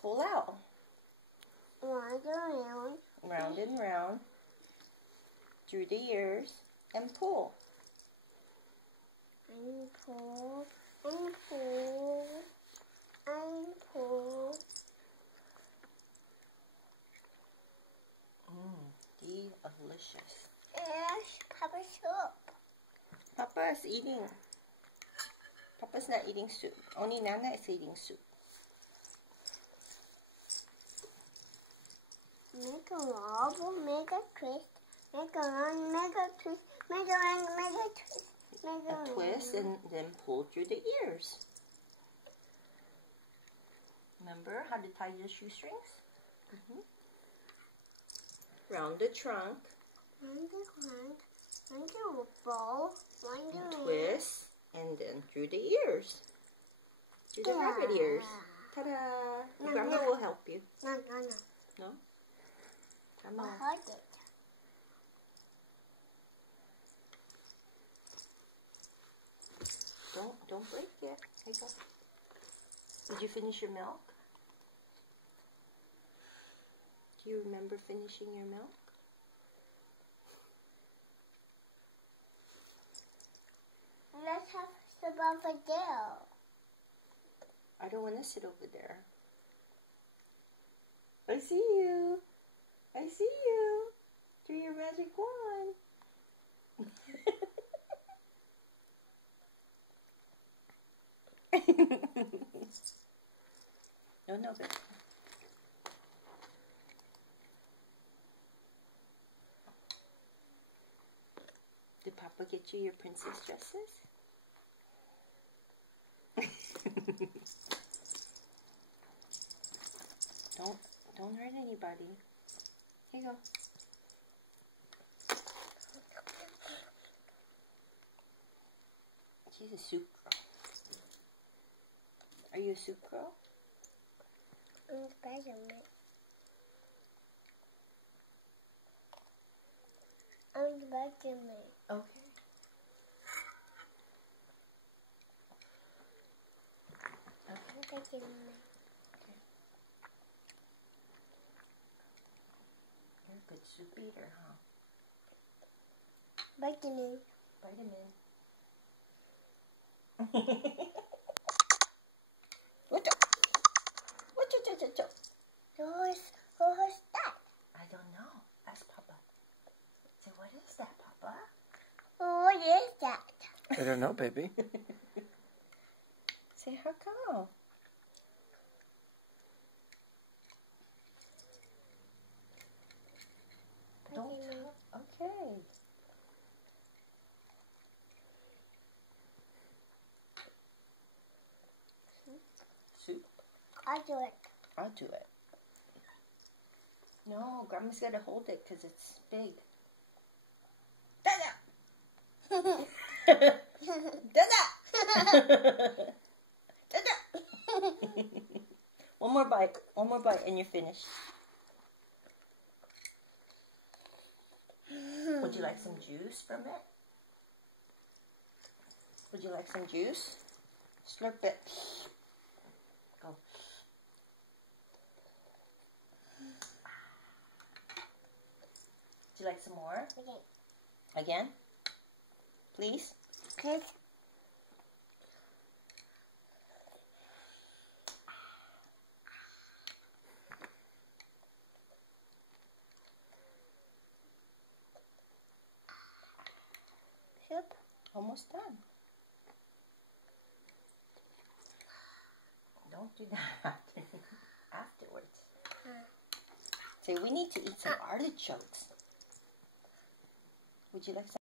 Pull out. Round and round. Round and round. Through the ears. And pull. And pull. And pull. And pull. Delicious. Yes, Papa soup. Papa is eating. Papa's not eating soup. Only Nana is eating soup. Make a wobble, make a twist, make a run, make a twist, make a run, make a twist, make A twist and then pull through the ears. Remember how to tie your shoestrings? Round the trunk. Round the trunk, round the ball, round the Twist and then through the ears. Through the rabbit ears. Ta-da! No, Grandma no. will help you. No. No? Grandma. Hold it. Don't break it. There you go. Did you finish your milk? Do you remember finishing your milk? Let's have some over there. I don't want to sit over there. I see you. I see you. Through your magic wand. No, baby. Did Papa get you your princess dresses? Don't hurt anybody. Here you go. She's a soup girl. Are you a soup girl? I'm Spider-Man. I'm Spider-Man. Okay. I'm Spider-Man. You're a good soup eater, huh? Vitamin. Vitamin. What the? Who was that? I don't know. Ask Papa. Say, what is that, Papa? What is that? I don't know, baby. Say, how come? Don't. Okay. Soup? I'll do it. I'll do it. No, Grandma's got to hold it because it's big. Dada! Dada! Dada! One more bite and you're finished. Would you like some juice from it? Would you like some juice? Slurp it. Go. Would you like some more? Okay. Again? Please? Good. Soup. Almost done. Don't do that afterwards. Say, we need to eat some artichokes. Would you like some?